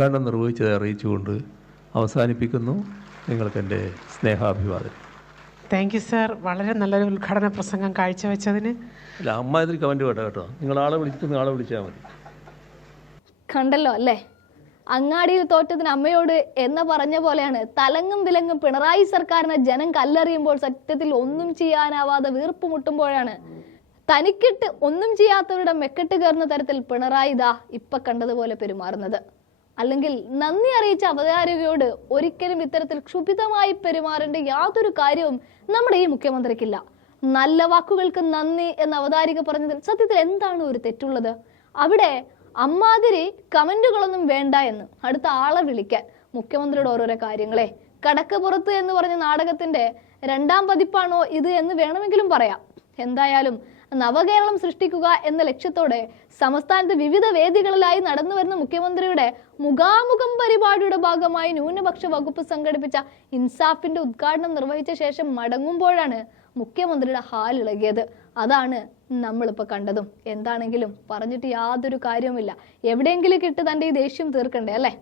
ഉദ്ഘാടനം നിർവഹിച്ചത് അറിയിച്ചുകൊണ്ട് അവസാനിപ്പിക്കുന്നു നിങ്ങൾക്ക് എന്റെ സ്നേഹാഭിവാദം താങ്ക് യു സാർ വളരെ നല്ലൊരു ഉദ്ഘാടന പ്രസംഗം കാഴ്ചവെച്ചതിന്. അല്ല അമ്മ ഇതിൽ കമന്റ് വേണ്ട കേട്ടോ. നിങ്ങൾ ആളെ വിളിച്ചിട്ട് ആളെ വിളിച്ചാൽ മതി. കണ്ടല്ലോ അല്ലേ? അങ്ങാടിയിൽ തോറ്റതിന് അമ്മയോട് എന്ന് പറഞ്ഞ പോലെയാണ്. തലങ്ങും വിലങ്ങും പിണറായി സർക്കാരിനെ ജനം കല്ലെറിയുമ്പോൾ സത്യത്തിൽ ഒന്നും ചെയ്യാനാവാതെ വീർപ്പ് മുട്ടുമ്പോഴാണ്. തനിക്കിട്ട് ഒന്നും ചെയ്യാത്തവരുടെ മെക്കെട്ട് കയറുന്ന തരത്തിൽ പിണറായി ദാ ഇപ്പൊ കണ്ടതുപോലെ പെരുമാറുന്നത്. അല്ലെങ്കിൽ നന്ദി അറിയിച്ച അവതാരകയോട് ഒരിക്കലും ഇത്തരത്തിൽ ക്ഷുഭിതമായി പെരുമാറേണ്ട യാതൊരു കാര്യവും നമ്മുടെ ഈ മുഖ്യമന്ത്രിക്കില്ല. നല്ല വാക്കുകൾക്ക് നന്ദി എന്ന് അവതാരിക പറഞ്ഞതിൽ സത്യത്തിൽ എന്താണ് ഒരു തെറ്റുള്ളത്? അവിടെ അമ്മാതിരി കമന്റുകളൊന്നും വേണ്ട എന്ന്. അടുത്ത ആളെ വിളിക്കാൻ. മുഖ്യമന്ത്രിയുടെ ഓരോരോ കാര്യങ്ങളെ. കടക്കപ്പുറത്ത് എന്ന് പറഞ്ഞ നാടകത്തിന്റെ രണ്ടാം പതിപ്പാണോ ഇത് എന്ന് വേണമെങ്കിലും പറയാം. എന്തായാലും നവകേരളം സൃഷ്ടിക്കുക എന്ന ലക്ഷ്യത്തോടെ സംസ്ഥാനത്ത് വിവിധ വേദികളിലായി നടന്നു വരുന്ന മുഖ്യമന്ത്രിയുടെ മുഖാമുഖം പരിപാടിയുടെ ഭാഗമായി ന്യൂനപക്ഷ വകുപ്പ് സംഘടിപ്പിച്ച ഇൻസാഫിന്റെ ഉദ്ഘാടനം നിർവഹിച്ച ശേഷം മടങ്ങുമ്പോഴാണ് മുഖ്യമന്ത്രിയുടെ ഹാലിളകിയത് അതാണ് നമ്മളിപ്പോൾ കണ്ടതും. എന്താണെങ്കിലും പറഞ്ഞിട്ട് യാതൊരു കാര്യവുമില്ല. എവിടെയെങ്കിലും കിട്ട് തന്റെ ഈ ദേഷ്യം തീർക്കണ്ടേ അല്ലേ?